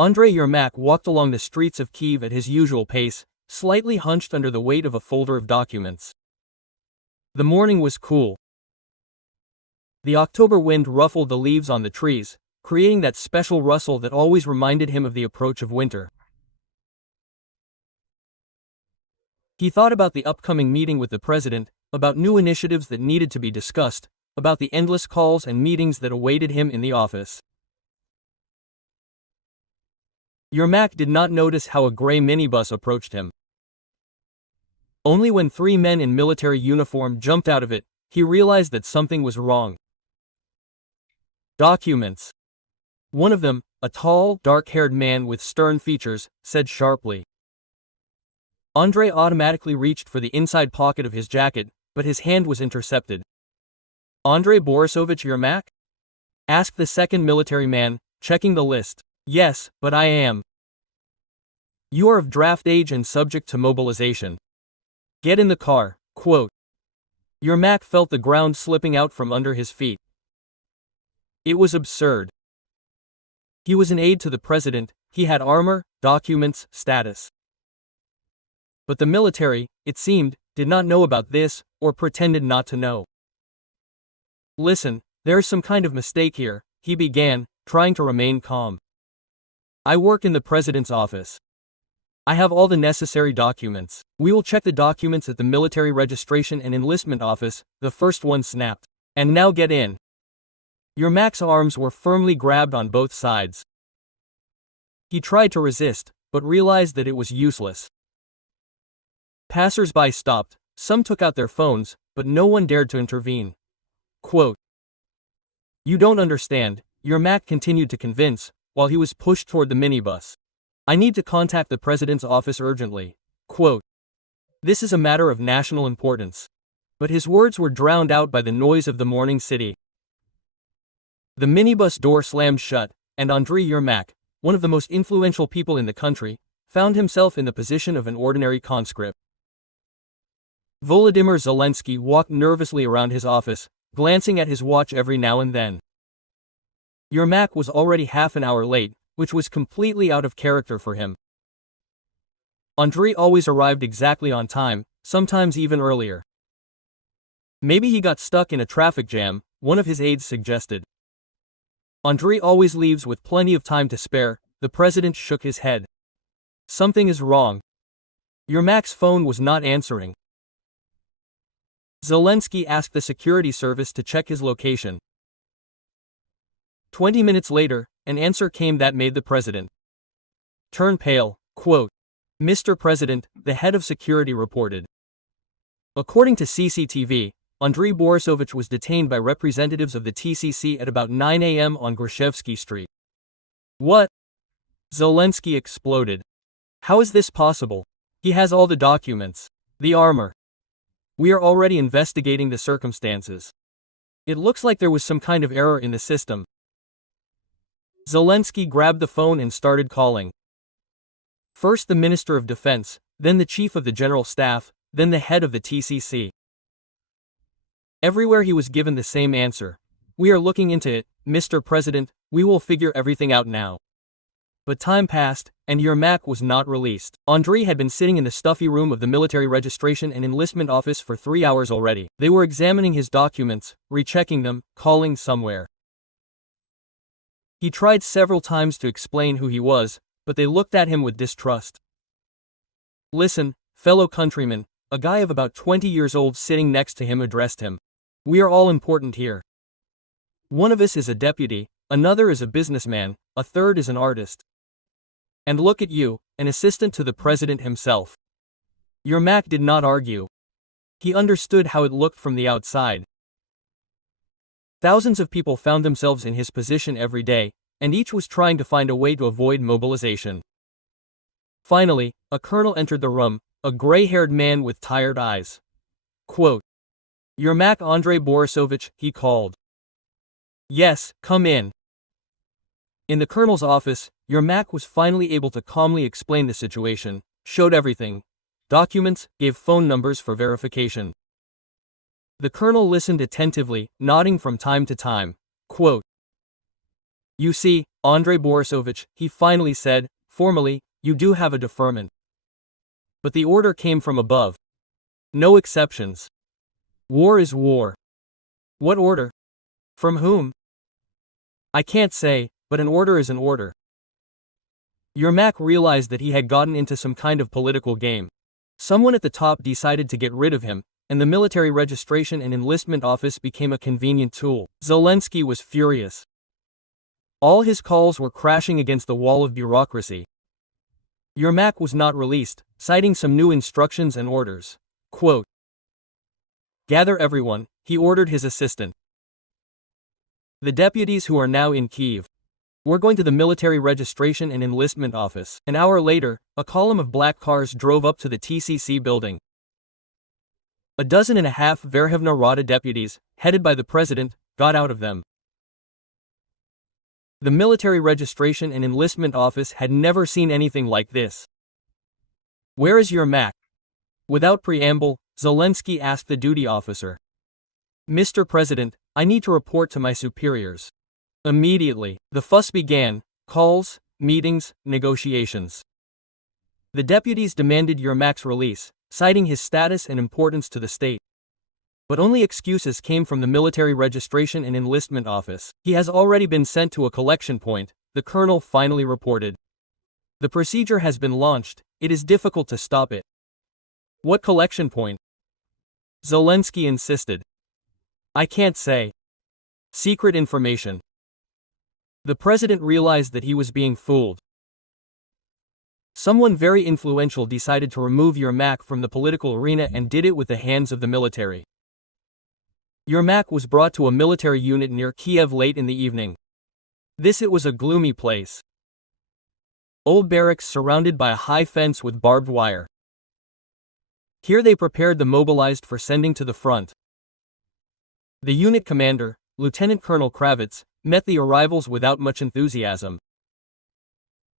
Andriy Yermak walked along the streets of Kyiv at his usual pace, slightly hunched under the weight of a folder of documents. The morning was cool. The October wind ruffled the leaves on the trees, creating that special rustle that always reminded him of the approach of winter. He thought about the upcoming meeting with the president, about new initiatives that needed to be discussed, about the endless calls and meetings that awaited him in the office. Yermak did not notice how a gray minibus approached him. Only when 3 men in military uniform jumped out of it, he realized that something was wrong. Documents. One of them, a tall, dark-haired man with stern features, said sharply. Andriy automatically reached for the inside pocket of his jacket, but his hand was intercepted. Andriy Borisovich Yermak? Asked the second military man, checking the list. Yes, but I am. You are of draft age and subject to mobilization. Get in the car, quote. Yermak felt the ground slipping out from under his feet. It was absurd. He was an aide to the president, he had armor, documents, status. But the military, it seemed, did not know about this, or pretended not to know. Listen, there is some kind of mistake here, he began, trying to remain calm. I work in the president's office. I have all the necessary documents. We will check the documents at the military registration and enlistment office, the first one snapped. And now get in. Yermak's arms were firmly grabbed on both sides. He tried to resist, but realized that it was useless. Passers-by stopped, some took out their phones, but no one dared to intervene. Quote. You don't understand, Yermak continued to convince, while he was pushed toward the minibus. I need to contact the president's office urgently. Quote. This is a matter of national importance. But his words were drowned out by the noise of the morning city. The minibus door slammed shut, and Andriy Yermak, one of the most influential people in the country, found himself in the position of an ordinary conscript. Volodymyr Zelensky walked nervously around his office, glancing at his watch every now and then. Yermak was already half an hour late, which was completely out of character for him. Andriy always arrived exactly on time, sometimes even earlier. Maybe he got stuck in a traffic jam, one of his aides suggested. Andriy always leaves with plenty of time to spare, the president shook his head. Something is wrong. Yermak's phone was not answering. Zelensky asked the security service to check his location. 20 minutes later, an answer came that made the president turn pale. Quote, Mr. President, the head of security reported. According to CCTV, Andriy Borisovich was detained by representatives of the TCC at about 9 a.m. on Grushevsky Street. What? Zelensky exploded. How is this possible? He has all the documents. The armor. We are already investigating the circumstances. It looks like there was some kind of error in the system. Zelensky grabbed the phone and started calling. First the Minister of Defense, then the Chief of the General Staff, then the head of the TCC. Everywhere he was given the same answer. We are looking into it, Mr. President, we will figure everything out now. But time passed, and Yermak was not released. Andriy had been sitting in the stuffy room of the military registration and enlistment office for 3 hours already. They were examining his documents, rechecking them, calling somewhere. He tried several times to explain who he was, but they looked at him with distrust. Listen, fellow countrymen, a guy of about 20 years old sitting next to him addressed him. We are all important here. One of us is a deputy, another is a businessman, a third is an artist. And look at you, an assistant to the president himself. Yermak did not argue. He understood how it looked from the outside. Thousands of people found themselves in his position every day, and each was trying to find a way to avoid mobilization. Finally, a colonel entered the room, a gray-haired man with tired eyes. Quote, Yermak Andriy Borisovich, he called. Yes, come in. In the colonel's office, Yermak was finally able to calmly explain the situation, showed everything. Documents, gave phone numbers for verification. The colonel listened attentively, nodding from time to time. Quote, You see, Andrei Borisovich, he finally said, formally, you do have a deferment. But the order came from above. No exceptions. War is war. What order? From whom? I can't say, but an order is an order. Yermak realized that he had gotten into some kind of political game. Someone at the top decided to get rid of him, and the military registration and enlistment office became a convenient tool. Zelensky was furious. All his calls were crashing against the wall of bureaucracy. Yermak was not released, citing some new instructions and orders. Quote, gather everyone, he ordered his assistant. The deputies who are now in Kyiv. We're going to the military registration and enlistment office. An hour later, a column of black cars drove up to the TCC building. 12 Verkhovna Rada deputies, headed by the president, got out of them. The military registration and enlistment office had never seen anything like this. Where is Yermak? Without preamble, Zelensky asked the duty officer. Mr. President, I need to report to my superiors. Immediately, the fuss began, calls, meetings, negotiations. The deputies demanded Yermak's release, citing his status and importance to the state. But only excuses came from the military registration and enlistment office. He has already been sent to a collection point, the colonel finally reported. The procedure has been launched, it is difficult to stop it. What collection point? Zelensky insisted. I can't say. Secret information. The president realized that he was being fooled. Someone very influential decided to remove Yermak from the political arena and did it with the hands of the military. Yermak was brought to a military unit near Kiev late in the evening. It was a gloomy place. Old barracks surrounded by a high fence with barbed wire. Here they prepared the mobilized for sending to the front. The unit commander, Lieutenant Colonel Kravitz, met the arrivals without much enthusiasm.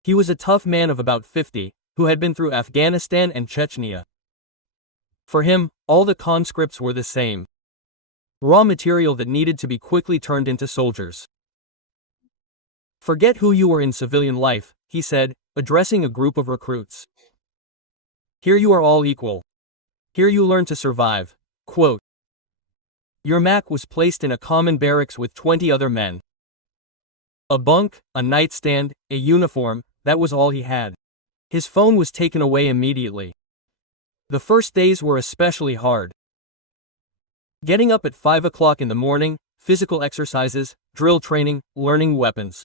He was a tough man of about 50, who had been through Afghanistan and Chechnya. For him, all the conscripts were the same. Raw material that needed to be quickly turned into soldiers. Forget who you were in civilian life, he said, addressing a group of recruits. Here you are all equal. Here you learn to survive. Quote. Yermak was placed in a common barracks with 20 other men. A bunk, a nightstand, a uniform, that was all he had. His phone was taken away immediately. The first days were especially hard. Getting up at 5 o'clock in the morning, physical exercises, drill training, learning weapons.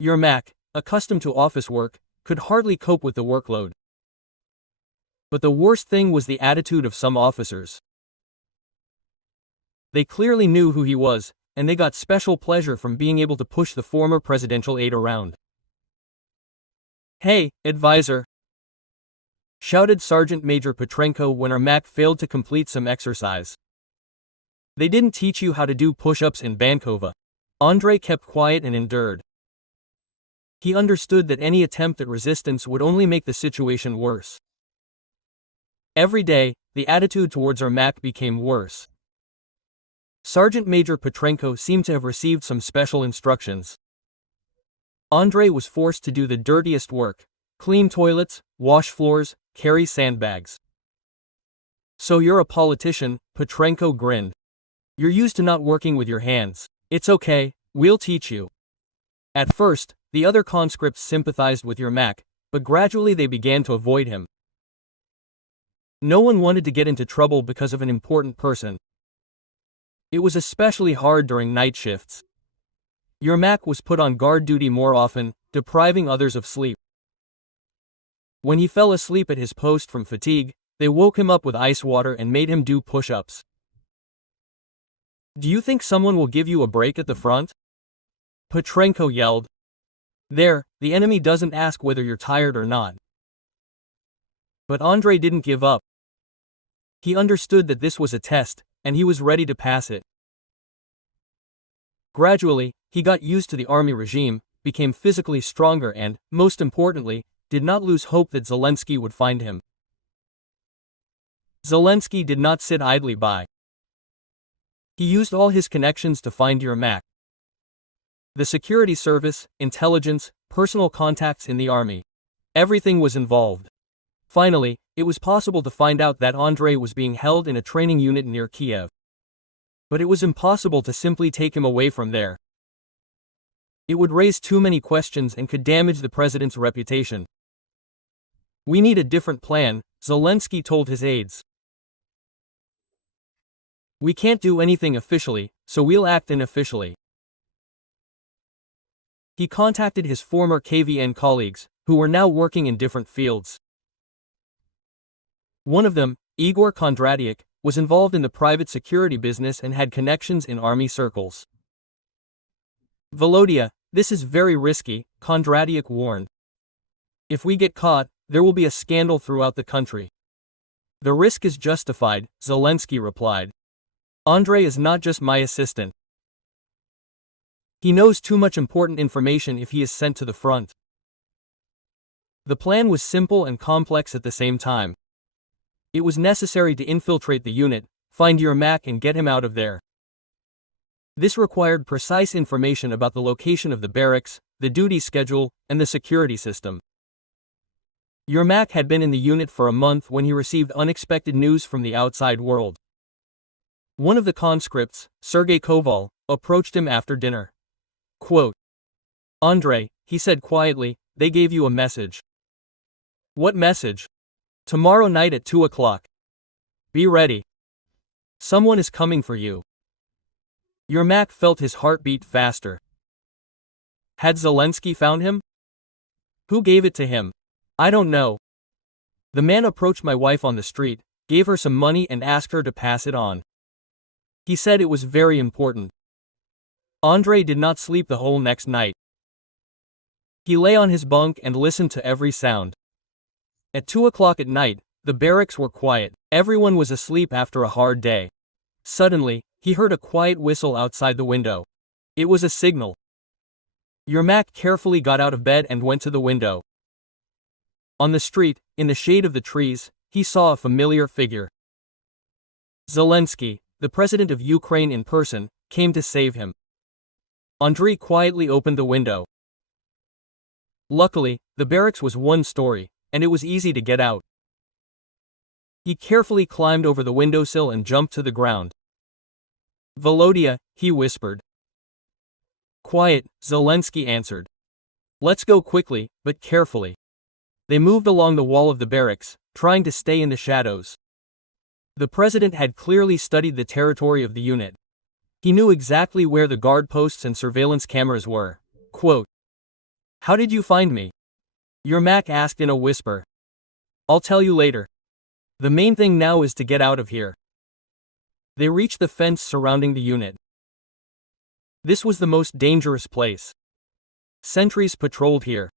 Yermak, accustomed to office work, could hardly cope with the workload. But the worst thing was the attitude of some officers. They clearly knew who he was, and they got special pleasure from being able to push the former presidential aide around. Hey, advisor! Shouted Sergeant Major Petrenko when Yermak failed to complete some exercise. They didn't teach you how to do push-ups in Bankova. Andrei kept quiet and endured. He understood that any attempt at resistance would only make the situation worse. Every day, the attitude towards Yermak became worse. Sergeant Major Petrenko seemed to have received some special instructions. Andrei was forced to do the dirtiest work: clean toilets, wash floors, carry sandbags. So you're a politician, Petrenko grinned. You're used to not working with your hands. It's okay, we'll teach you. At first, the other conscripts sympathized with Yermak, but gradually they began to avoid him. No one wanted to get into trouble because of an important person. It was especially hard during night shifts. Yermak was put on guard duty more often, depriving others of sleep. When he fell asleep at his post from fatigue, they woke him up with ice water and made him do push-ups. Do you think someone will give you a break at the front? Petrenko yelled. There, the enemy doesn't ask whether you're tired or not. But Andrei didn't give up. He understood that this was a test, and he was ready to pass it. Gradually, he got used to the army regime, became physically stronger and, most importantly, did not lose hope that Zelensky would find him. Zelensky did not sit idly by. He used all his connections to find Yermak. The security service, intelligence, personal contacts in the army. Everything was involved. Finally, it was possible to find out that Andriy was being held in a training unit near Kiev. But it was impossible to simply take him away from there. It would raise too many questions and could damage the president's reputation. We need a different plan, Zelensky told his aides. We can't do anything officially, so we'll act unofficially. He contacted his former KVN colleagues, who were now working in different fields. One of them, Igor Kondratyuk, was involved in the private security business and had connections in army circles. Volodya, this is very risky, Kondratyuk warned. If we get caught, there will be a scandal throughout the country. The risk is justified, Zelensky replied. Andriy is not just my assistant. He knows too much important information if he is sent to the front. The plan was simple and complex at the same time. It was necessary to infiltrate the unit, find Yermak and get him out of there. This required precise information about the location of the barracks, the duty schedule, and the security system. Yermak had been in the unit for a month when he received unexpected news from the outside world. One of the conscripts, Sergei Koval, approached him after dinner. Quote, Andriy, he said quietly, they gave you a message. What message? Tomorrow night at 2 o'clock. Be ready. Someone is coming for you. Yermak felt his heart beat faster. Had Zelensky found him? Who gave it to him? I don't know. The man approached my wife on the street, gave her some money and asked her to pass it on. He said it was very important. Andriy did not sleep the whole next night. He lay on his bunk and listened to every sound. At 2 o'clock at night, the barracks were quiet. Everyone was asleep after a hard day. Suddenly, he heard a quiet whistle outside the window. It was a signal. Yermak carefully got out of bed and went to the window. On the street, in the shade of the trees, he saw a familiar figure. Zelensky, the president of Ukraine in person, came to save him. Andriy quietly opened the window. Luckily, the barracks was one story, and it was easy to get out. He carefully climbed over the windowsill and jumped to the ground. Volodya, he whispered. Quiet, Zelensky answered. Let's go quickly, but carefully. They moved along the wall of the barracks, trying to stay in the shadows. The president had clearly studied the territory of the unit. He knew exactly where the guard posts and surveillance cameras were. Quote, How did you find me? Yermak asked in a whisper. I'll tell you later. The main thing now is to get out of here. They reached the fence surrounding the unit. This was the most dangerous place. Sentries patrolled here.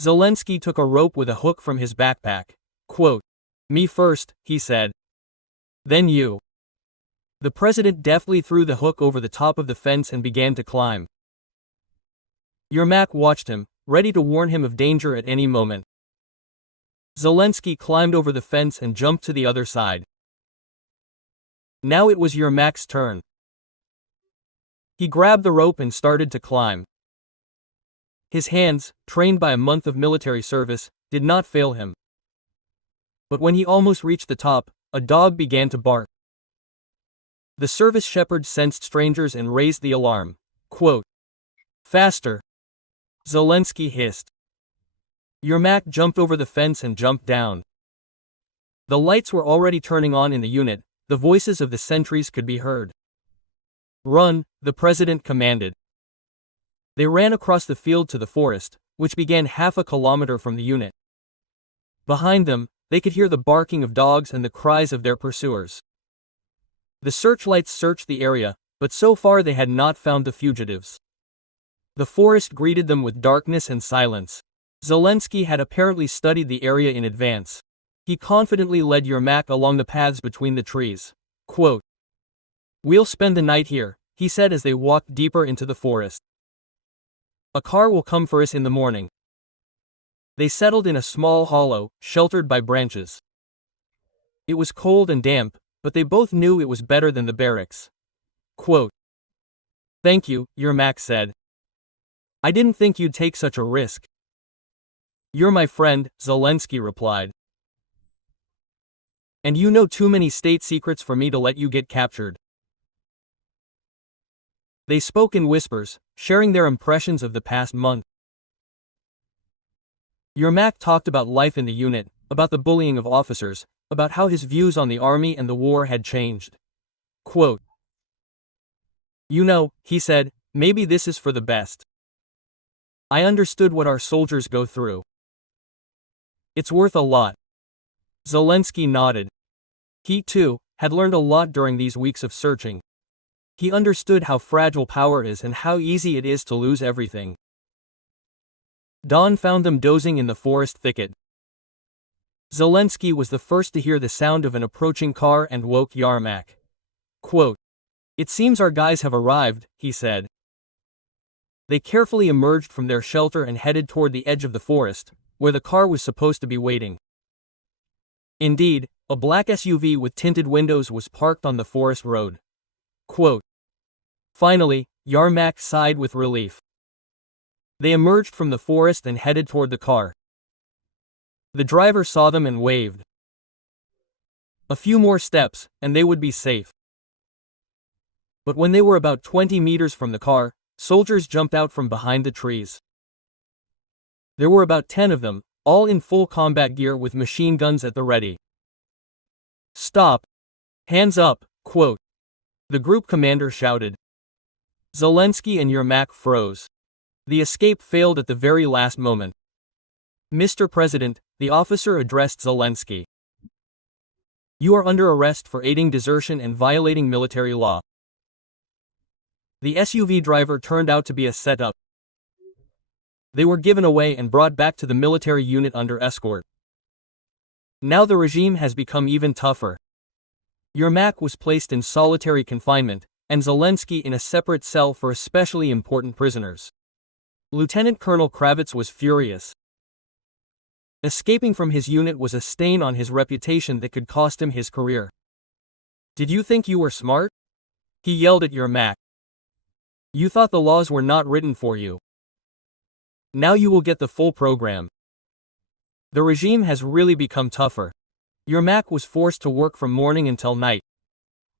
Zelensky took a rope with a hook from his backpack. Quote, Me first, he said. Then you. The president deftly threw the hook over the top of the fence and began to climb. Yermak watched him, ready to warn him of danger at any moment. Zelensky climbed over the fence and jumped to the other side. Now it was Yermak's turn. He grabbed the rope and started to climb. His hands, trained by a month of military service, did not fail him. But when he almost reached the top, a dog began to bark. The service shepherd sensed strangers and raised the alarm. Quote, Faster! Zelensky hissed. Yermak jumped over the fence and jumped down. The lights were already turning on in the unit, the voices of the sentries could be heard. Run, the president commanded. They ran across the field to the forest, which began half a kilometer from the unit. Behind them, they could hear the barking of dogs and the cries of their pursuers. The searchlights searched the area, but so far they had not found the fugitives. The forest greeted them with darkness and silence. Zelensky had apparently studied the area in advance. He confidently led Yermak along the paths between the trees. Quote, We'll spend the night here, he said as they walked deeper into the forest. A car will come for us in the morning. They settled in a small hollow, sheltered by branches. It was cold and damp, but they both knew it was better than the barracks. Quote, Thank you, Yermak said. I didn't think you'd take such a risk. You're my friend, Zelensky replied. And you know too many state secrets for me to let you get captured. They spoke in whispers, sharing their impressions of the past month. Yermak talked about life in the unit, about the bullying of officers, about how his views on the army and the war had changed. Quote, "You know," he said, "maybe this is for the best. I understood what our soldiers go through. It's worth a lot." Zelensky nodded. He, too, had learned a lot during these weeks of searching. He understood how fragile power is and how easy it is to lose everything. Dawn found them dozing in the forest thicket. Zelensky was the first to hear the sound of an approaching car and woke Yermak. Quote, "It seems our guys have arrived," he said. They carefully emerged from their shelter and headed toward the edge of the forest, where the car was supposed to be waiting. Indeed, a black SUV with tinted windows was parked on the forest road. Quote, "Finally," Yermak sighed with relief. They emerged from the forest and headed toward the car. The driver saw them and waved. A few more steps, and they would be safe. But when they were about 20 meters from the car, soldiers jumped out from behind the trees. There were about 10 of them, all in full combat gear with machine guns at the ready. "Stop! Hands up!" Quote, the group commander shouted. Zelensky and Yermak froze. The escape failed at the very last moment. "Mr. President," the officer addressed Zelensky. "You are under arrest for aiding desertion and violating military law." The SUV driver turned out to be a setup. They were given away and brought back to the military unit under escort. Now the regime has become even tougher. Yermak was placed in solitary confinement, and Zelensky in a separate cell for especially important prisoners. Lieutenant Colonel Kravitz was furious. Escaping from his unit was a stain on his reputation that could cost him his career. "Did you think you were smart?" he yelled at Yermak. "You thought the laws were not written for you. Now you will get the full program." The regime has really become tougher. Yermak was forced to work from morning until night.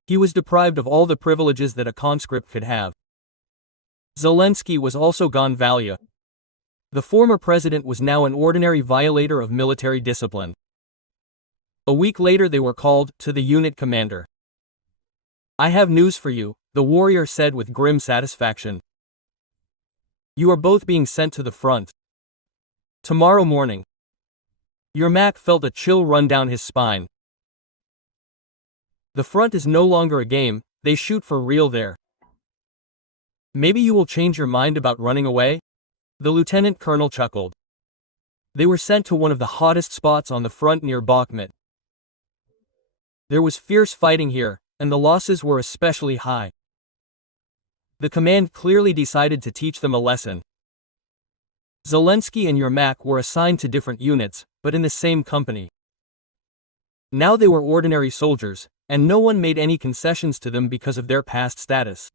He was deprived of all the privileges that a conscript could have. Zelensky was also gone value. The former president was now an ordinary violator of military discipline. A week later they were called to the unit commander. "I have news for you," the warrior said with grim satisfaction. "You are both being sent to the front tomorrow morning." Yermak felt a chill run down his spine. The front is no longer a game, they shoot for real there. "Maybe you will change your mind about running away?" the lieutenant colonel chuckled. They were sent to one of the hottest spots on the front near Bakhmut. There was fierce fighting here, and the losses were especially high. The command clearly decided to teach them a lesson. Zelensky and Yermak were assigned to different units, but in the same company. Now they were ordinary soldiers, and no one made any concessions to them because of their past status.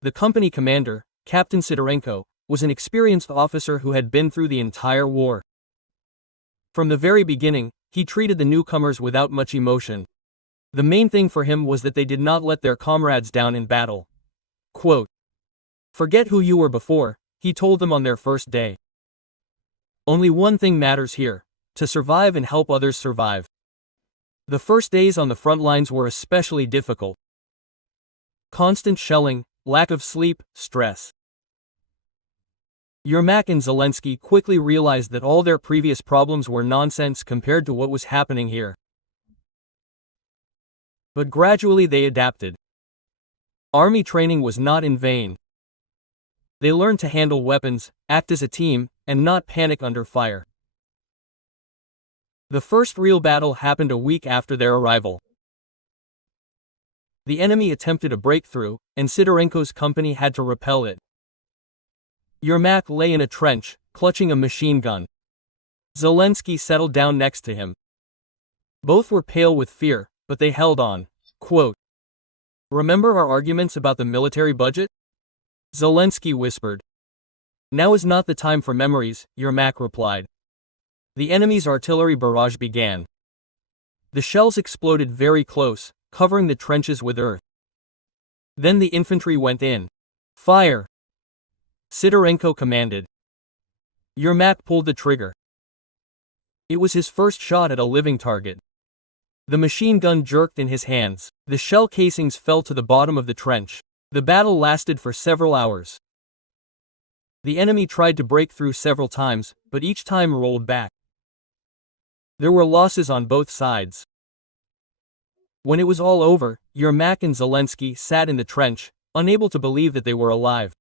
The company commander, Captain Sidorenko, was an experienced officer who had been through the entire war. From the very beginning, he treated the newcomers without much emotion. The main thing for him was that they did not let their comrades down in battle. Quote, "Forget who you were before," he told them on their first day. "Only one thing matters here: to survive and help others survive." The first days on the front lines were especially difficult. Constant shelling, lack of sleep, stress. Yermak and Zelensky quickly realized that all their previous problems were nonsense compared to what was happening here. But gradually they adapted. Army training was not in vain. They learned to handle weapons, act as a team, and not panic under fire. The first real battle happened a week after their arrival. The enemy attempted a breakthrough, and Sidorenko's company had to repel it. Yermak lay in a trench, clutching a machine gun. Zelensky settled down next to him. Both were pale with fear, but they held on. Quote, "Remember our arguments about the military budget?" Zelensky whispered. Now is not the time for memories, Yermak replied. The enemy's artillery barrage began. The shells exploded very close, covering the trenches with earth. Then the infantry went in. Fire! Sidorenko commanded. Yermak pulled the trigger. It was his first shot at a living target. The machine gun jerked in his hands. The shell casings fell to the bottom of the trench. The battle lasted for several hours. The enemy tried to break through several times, but each time rolled back. There were losses on both sides. When it was all over, Yermak and Zelensky sat in the trench, unable to believe that they were alive.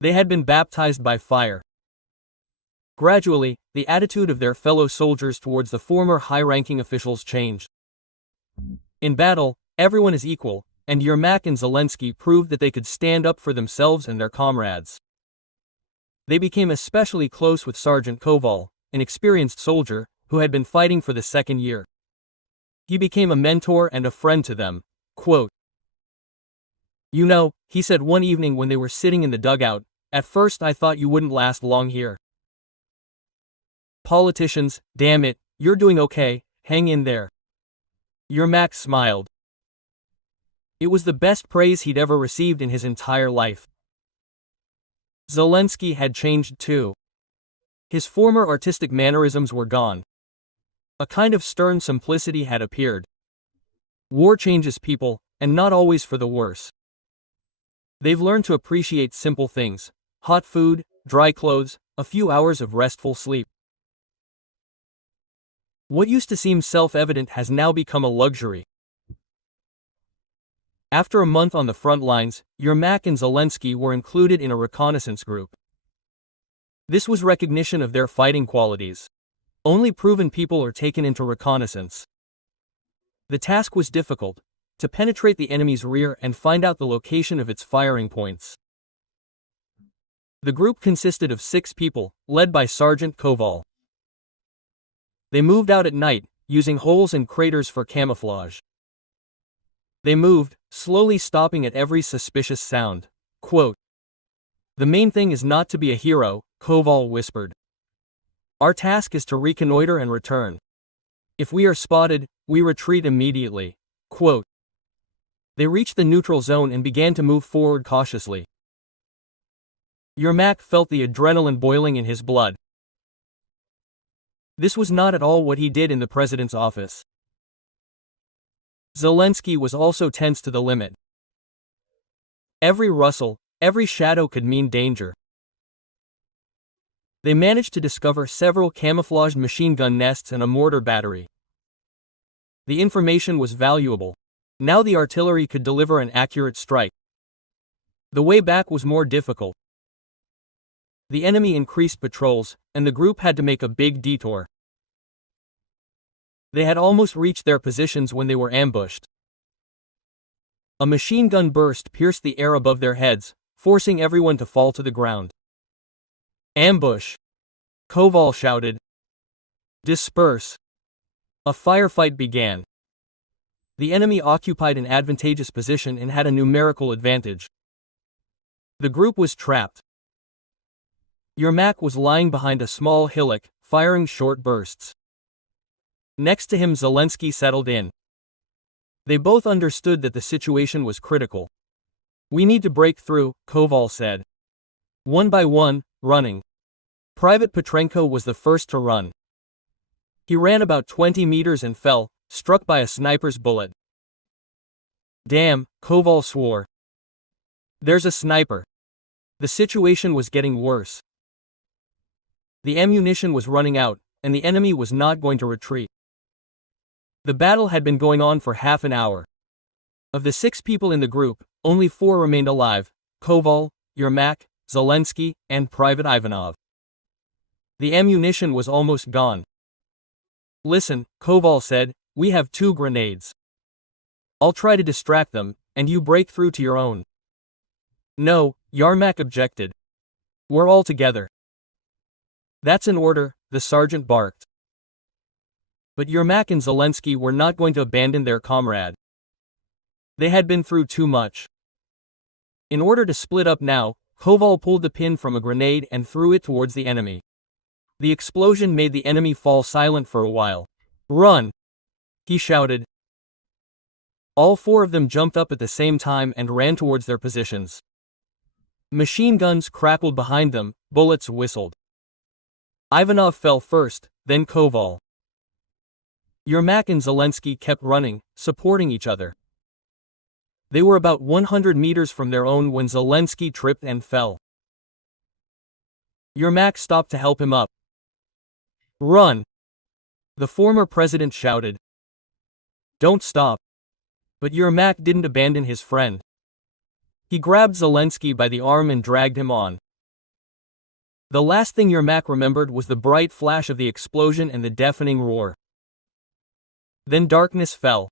They had been baptized by fire. Gradually, the attitude of their fellow soldiers towards the former high-ranking officials changed. In battle, everyone is equal, and Yermak and Zelensky proved that they could stand up for themselves and their comrades. They became especially close with Sergeant Koval, an experienced soldier, who had been fighting for the second year. He became a mentor and a friend to them. Quote, "You know," he said one evening when they were sitting in the dugout, "at first I thought you wouldn't last long here. Politicians, damn it, you're doing okay, hang in there." Yermak smiled. It was the best praise he'd ever received in his entire life. Zelensky had changed too. His former artistic mannerisms were gone. A kind of stern simplicity had appeared. War changes people, and not always for the worse. They've learned to appreciate simple things: hot food, dry clothes, a few hours of restful sleep. What used to seem self-evident has now become a luxury. After a month on the front lines, Yermak and Zelensky were included in a reconnaissance group. This was recognition of their fighting qualities. Only proven people are taken into reconnaissance. The task was difficult: to penetrate the enemy's rear and find out the location of its firing points. The group consisted of 6 people, led by Sergeant Koval. They moved out at night, using holes and craters for camouflage. They moved, slowly stopping at every suspicious sound. Quote, "The main thing is not to be a hero," Koval whispered. "Our task is to reconnoiter and return. If we are spotted, we retreat immediately." Quote, They reached the neutral zone and began to move forward cautiously. Yermak felt the adrenaline boiling in his blood. This was not at all what he did in the president's office. Zelensky was also tense to the limit. Every rustle, every shadow could mean danger. They managed to discover several camouflaged machine gun nests and a mortar battery. The information was valuable. Now the artillery could deliver an accurate strike. The way back was more difficult. The enemy increased patrols, and the group had to make a big detour. They had almost reached their positions when they were ambushed. A machine gun burst pierced the air above their heads, forcing everyone to fall to the ground. "Ambush!" Koval shouted. "Disperse!" A firefight began. The enemy occupied an advantageous position and had a numerical advantage. The group was trapped. Yermak was lying behind a small hillock, firing short bursts. Next to him Zelensky settled in. They both understood that the situation was critical. "We need to break through," Koval said. One by one, running. Private Petrenko was the first to run. He ran about 20 meters and fell, struck by a sniper's bullet. "Damn," Koval swore. "There's a sniper." The situation was getting worse. The ammunition was running out, and the enemy was not going to retreat. The battle had been going on for half an hour. Of the 6 people in the group, only 4 remained alive: Koval, Yermak, Zelensky, and Private Ivanov. The ammunition was almost gone. "Listen," Koval said, "we have 2 grenades. I'll try to distract them, and you break through to your own." "No," Yermak objected. "We're all together." "That's an order," the sergeant barked. But Yermak and Zelensky were not going to abandon their comrade. They had been through too much. In order to split up now, Koval pulled the pin from a grenade and threw it towards the enemy. The explosion made the enemy fall silent for a while. "Run!" he shouted. All four of them jumped up at the same time and ran towards their positions. Machine guns crackled behind them, bullets whistled. Ivanov fell first, then Koval. Yermak and Zelensky kept running, supporting each other. They were about 100 meters from their own when Zelensky tripped and fell. Yermak stopped to help him up. "Run!" the former president shouted. "Don't stop." But Yermak didn't abandon his friend. He grabbed Zelensky by the arm and dragged him on. The last thing Yermak remembered was the bright flash of the explosion and the deafening roar. Then darkness fell.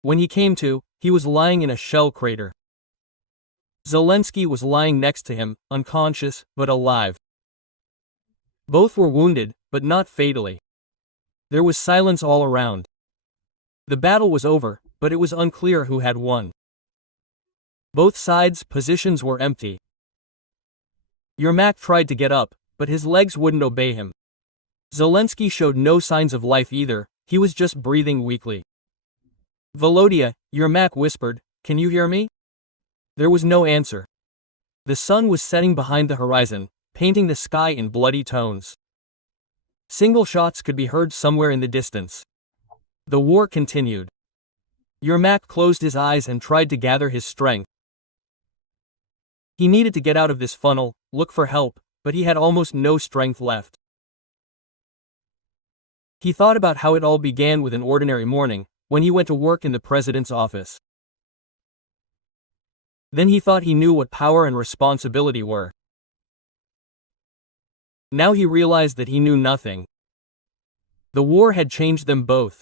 When he came to, he was lying in a shell crater. Zelensky was lying next to him, unconscious, but alive. Both were wounded, but not fatally. There was silence all around. The battle was over, but it was unclear who had won. Both sides' positions were empty. Yermak tried to get up, but his legs wouldn't obey him. Zelensky showed no signs of life either, he was just breathing weakly. "Volodya," Yermak whispered, "can you hear me?" There was no answer. The sun was setting behind the horizon, painting the sky in bloody tones. Single shots could be heard somewhere in the distance. The war continued. Yermak closed his eyes and tried to gather his strength. He needed to get out of this funnel, look for help, but he had almost no strength left. He thought about how it all began with an ordinary morning, when he went to work in the president's office. Then he thought he knew what power and responsibility were. Now he realized that he knew nothing. The war had changed them both.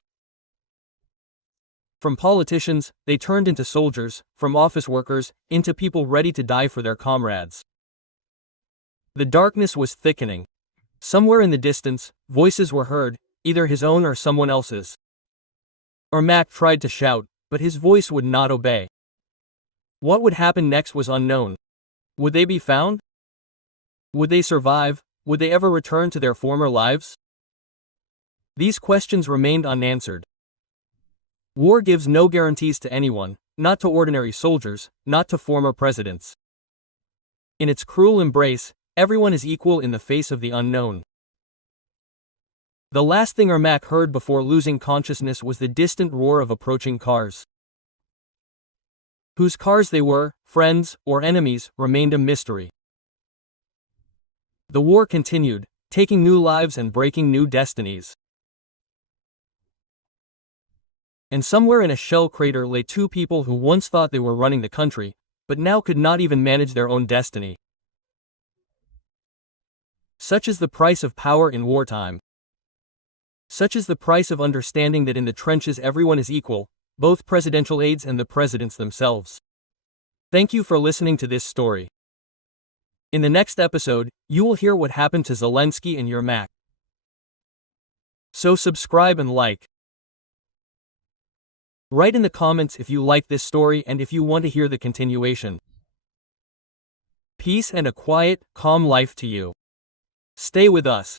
From politicians, they turned into soldiers, from office workers, into people ready to die for their comrades. The darkness was thickening. Somewhere in the distance, voices were heard, either his own or someone else's. Yermak tried to shout, but his voice would not obey. What would happen next was unknown. Would they be found? Would they survive? Would they ever return to their former lives? These questions remained unanswered. War gives no guarantees to anyone, not to ordinary soldiers, not to former presidents. In its cruel embrace, everyone is equal in the face of the unknown. The last thing Yermak heard before losing consciousness was the distant roar of approaching cars. Whose cars they were, friends or enemies, remained a mystery. The war continued, taking new lives and breaking new destinies. And somewhere in a shell crater lay two people who once thought they were running the country, but now could not even manage their own destiny. Such is the price of power in wartime. Such is the price of understanding that in the trenches everyone is equal, both presidential aides and the presidents themselves. Thank you for listening to this story. In the next episode, you will hear what happened to Zelensky and Yermak. So subscribe and like. Write in the comments if you like this story and if you want to hear the continuation. Peace and a quiet, calm life to you. Stay with us.